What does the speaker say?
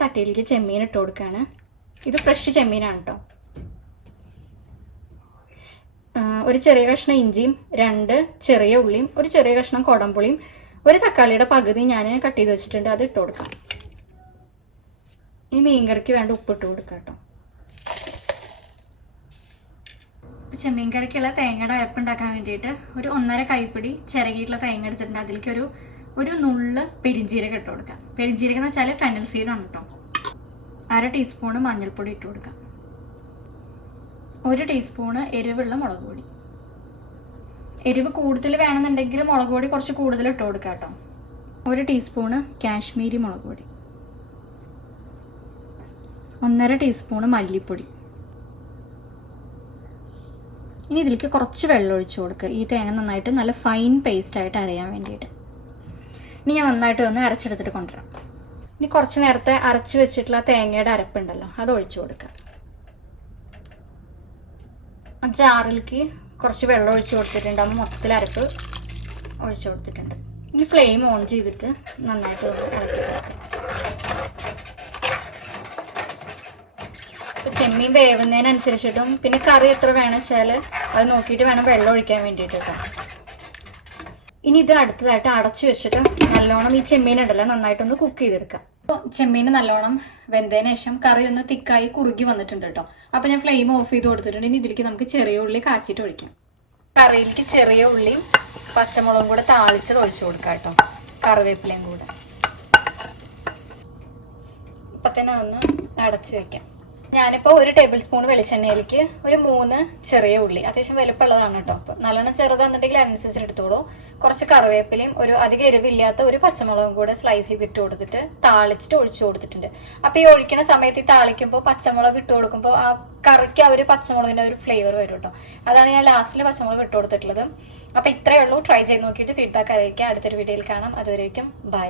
ചട്ടിയിലേക്ക് ചെമ്മീൻ ഇട്ട് കൊടുക്കുകയാണ്. ഇത് ഫ്രഷ് ചെമ്മീനാണ് കേട്ടോ ഒരു ചെറിയ കഷ്ണം ഇഞ്ചിയും രണ്ട് ചെറിയ ഉള്ളിയും ഒരു ചെറിയ കഷ്ണം കുടംപുളിയും ഒരു തക്കാളിയുടെ പകുതി ഞാൻ കട്ട് ചെയ്ത് വെച്ചിട്ടുണ്ട്. അത് ഇട്ട് കൊടുക്കാം. ഈ മീൻകറിക്ക് വേണ്ട ഉപ്പിട്ട് കൊടുക്കാം കേട്ടോ ചെമ്മീൻ കറിക്കുള്ള തേങ്ങയുടെ അയപ്പുണ്ടാക്കാൻ വേണ്ടിയിട്ട് ഒരു ഒന്നര കൈപ്പിടി ചിരകിയിട്ടുള്ള തേങ്ങ എടുത്തിട്ടുണ്ട്. അതിലേക്ക് ഒരു ഒരു നുള്ള് പെരിഞ്ജീരകം ഇട്ട് കൊടുക്കാം. പെരിഞ്ജീരകം എന്ന് വെച്ചാൽ ഫെനൽ സീഡാണ് കേട്ടോ അര ടീസ്പൂണ് മഞ്ഞൾപ്പൊടി ഇട്ട് കൊടുക്കാം. ഒരു ടീസ്പൂണ് എരിവുള്ള മുളക് പൊടി. എരിവ് കൂടുതൽ വേണമെന്നുണ്ടെങ്കിൽ മുളക് പൊടി കുറച്ച് കൂടുതൽ ഇട്ട് കൊടുക്കാം കേട്ടോ ഒരു ടീസ്പൂണ് കാശ്മീരി മുളക് പൊടി. ഒന്നര ടീസ്പൂണ് മല്ലിപ്പൊടി. ഇനി ഇതിലേക്ക് കുറച്ച് വെള്ളം ഒഴിച്ച് കൊടുക്കുക ഈ തേങ്ങ നന്നായിട്ട് നല്ല ഫൈൻ പേസ്റ്റ് ആയിട്ട് അരയാൻ വേണ്ടിയിട്ട്. ഇനി ഞാൻ നന്നായിട്ട് ഒന്ന് അരച്ചെടുത്തിട്ട് കൊണ്ടുവരാം. ഇനി കുറച്ച് നേരത്തെ അരച്ച് വെച്ചിട്ടുള്ള തേങ്ങയുടെ അരപ്പുണ്ടല്ലോ അത് ഒഴിച്ചു കൊടുക്കാം. ആ ജാറിലേക്ക് കുറച്ച് വെള്ളം ഒഴിച്ചു കൊടുത്തിട്ടുണ്ട്. അപ്പോൾ മൊത്തത്തിൽ അരപ്പ് ഒഴിച്ചു കൊടുത്തിട്ടുണ്ട്. ഇനി ഫ്ലെയിം ഓൺ ചെയ്തിട്ട് നന്നായിട്ട് ഒന്ന് ഇളക്കി ചെമ്മീൻ വേവുന്നതിനനുസരിച്ചിട്ടും പിന്നെ കറി എത്ര വേണം വെച്ചാൽ അത് നോക്കിയിട്ട് വേണം വെള്ളം ഒഴിക്കാൻ വേണ്ടിയിട്ട് കേട്ടോ. ഇനി ഇത് അടുത്തതായിട്ട് അടച്ചു വെച്ചിട്ട് നല്ലോണം ഈ ചെമ്മീൻ ഉണ്ടല്ലോ നന്നായിട്ടൊന്ന് കുക്ക് ചെയ്തെടുക്കാം. അപ്പോൾ ചെമ്മീൻ നല്ലോണം വെന്തതിന് ശേഷം കറി ഒന്ന് തിക്കായി കുറുകി വന്നിട്ടുണ്ട് കേട്ടോ. അപ്പോൾ ഞാൻ ഫ്ലെയിം ഓഫ് ചെയ്ത് കൊടുത്തിട്ടുണ്ട്. ഇനി ഇതിലേക്ക് നമുക്ക് ചെറിയ ഉള്ളി കാച്ചിട്ട് ഒഴിക്കാം. കറിയിലേക്ക് ചെറിയ ഉള്ളിയും പച്ചമുളകും കൂടെ താളിച്ചത് ഒഴിച്ചു കൊടുക്കാം കേട്ടോ. കറിവേപ്പിലയും കൂടെ. ഇപ്പൊ തന്നെ ഒന്ന് അടച്ചു വെക്കാം. ഞാനിപ്പോൾ ഒരു ടേബിൾ സ്പൂൺ വെളിച്ചെണ്ണയിലേക്ക് ഒരു മൂന്ന് ചെറിയ ഉള്ളി. അത്യാവശ്യം വലുപ്പമുള്ളതാണ് കേട്ടോ. അപ്പോൾ നല്ലോണം ചെറുതാണെന്നുണ്ടെങ്കിൽ അതിനനുസരിച്ച് എടുത്തോളൂ. കുറച്ച് കറിവേപ്പിലയും ഒരു അധികം എരിവില്ലാത്ത ഒരു പച്ചമുളകും കൂടെ സ്ലൈസ് ചെയ്തിട്ട് കൊടുത്തിട്ട് താളിച്ചിട്ട് ഒഴിച്ചു കൊടുത്തിട്ടുണ്ട്. അപ്പോൾ ഈ ഒഴിക്കുന്ന സമയത്ത് ഈ താളിക്കുമ്പോൾ പച്ചമുളക് ഇട്ട് കൊടുക്കുമ്പോൾ ആ കറിക്ക് ആ ഒരു പച്ചമുളകിന്റെ ഒരു ഫ്ലേവർ വരും കേട്ടോ. അതാണ് ഞാൻ ലാസ്റ്റിൽ പച്ചമുളക് ഇട്ട് കൊടുത്തിട്ടുള്ളത്. അപ്പോൾ ഇത്രയേ ഉള്ളൂ. ട്രൈ ചെയ്ത് നോക്കിയിട്ട് ഫീഡ്ബാക്ക് അറിയിക്കാം അടുത്തൊരു വീഡിയോയിൽ കാണാം. അതുവരേക്കും ബൈ